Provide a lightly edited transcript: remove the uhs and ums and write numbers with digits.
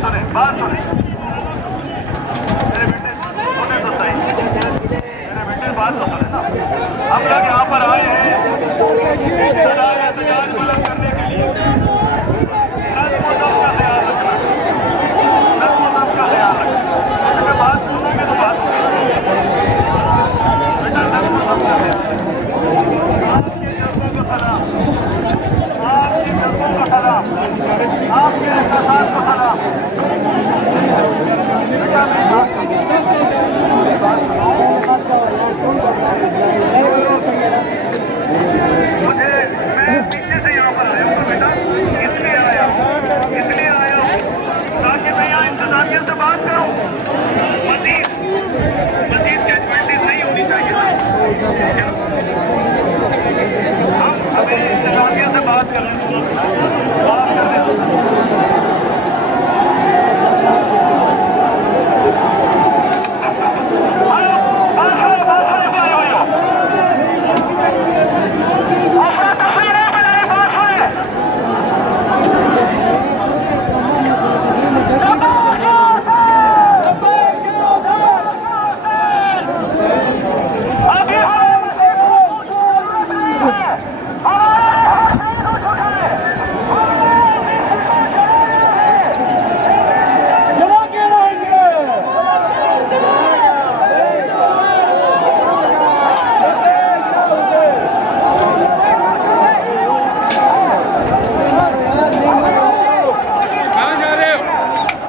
सुने बात सुने मेरे बेटे, सुने तो सही, मेरे बेटे बात तो सुने ना। हम लोग यहाँ पर आए हैं